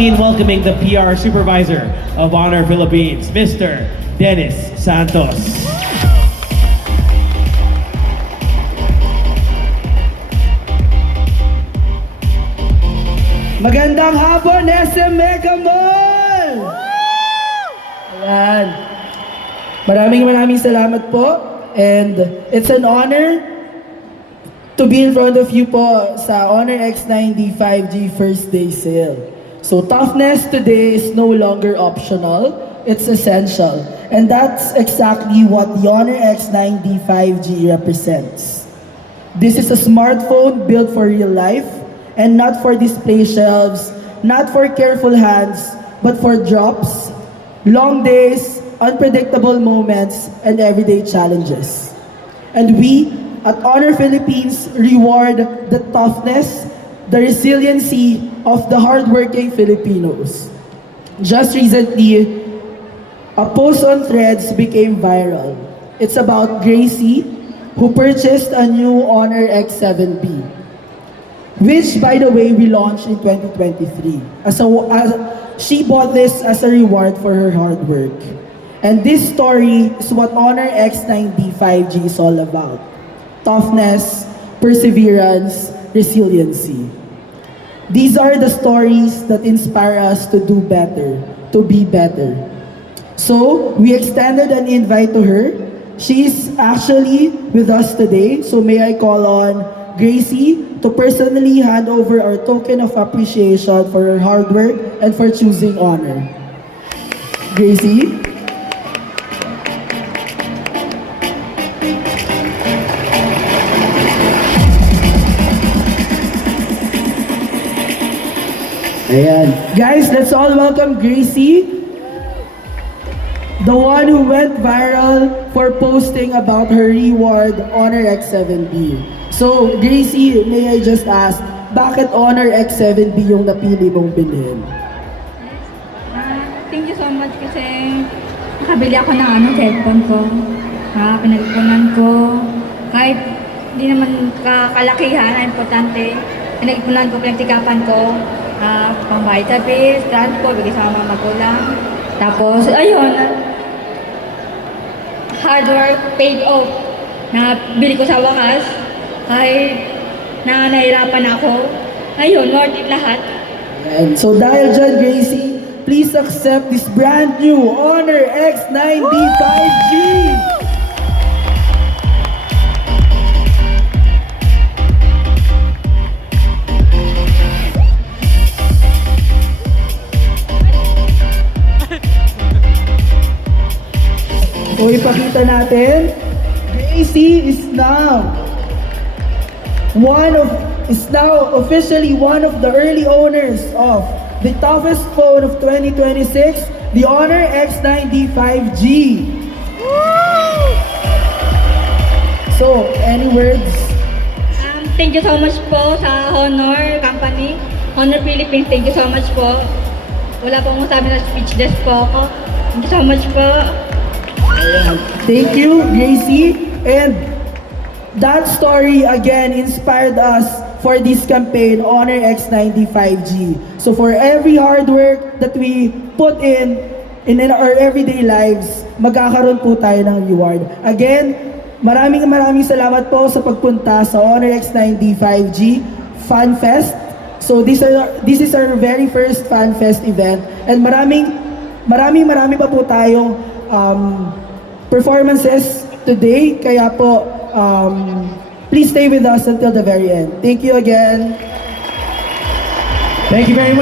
Welcoming the PR Supervisor of Honor Philippines, Mr. Dennis Santos. Magandang hapon, SM Mega Mall! Ayan. Maraming salamat po. And it's an honor to be in front of you po sa Honor X90 5G First Day Sale. So toughness today is no longer optional, it's essential. And that's exactly what the Honor X90 5G represents. This is a smartphone built for real life and not for display shelves, not for careful hands, but for drops, long days, unpredictable moments, and everyday challenges. And we at Honor Philippines reward the toughness, the resiliency of the hardworking Filipinos. Just recently, a post on Threads became viral. It's about Gracie, who purchased a new Honor X7B, which, by the way, we launched in 2023. She bought this as a reward for her hard work. And this story is what Honor X90 5G is all about. Toughness, perseverance, resiliency. These are the stories that inspire us to do better, to be better. So, we extended an invite to her. She's actually with us today, so may I call on Gracie to personally hand over our token of appreciation for her hard work and for choosing Honor. Gracie? Ayan. Guys, let's all welcome Gracie, the one who went viral for posting about her reward, Honor X7B. So, Gracie, may I just ask, bakit Honor X7B yung napili mong bilhin? Thank you so much kasi nakabili ako ng cellphone ko. Pinag-ipunan ko. Kahit hindi naman kalakihan, importante. Pinag-ipunan ko, pinagsikapan ko. Pambayad sa bills, transport, bigay sa mga magulang. Tapos, ayun, hard work paid off. Nabili ko sa wakas. Kahit nahirapan ako. Ayun, worth it lahat. And so dahil dyan, Gracie, please accept this brand new Honor X90 5G! So ipakita natin, Gracie is now officially one of the early owners of the toughest phone of 2026, the Honor X90 5G. So, any words? Thank you so much po sa Honor Company. Honor Philippines, thank you so much po. Wala po akong sabi na speechless po ako. Thank you so much po. Thank you, Gracie. And that story again inspired us for this campaign, Honor X90 5G. So for every hard work that we put in our everyday lives, magkakaroon po tayo ng reward. Again, maraming salamat po sa pagpunta sa Honor X90 5G Fan Fest. So this is our very first Fan Fest event. And marami pa po tayong performances today, kaya po please stay with us until the very end. Thank you again. Thank you very much.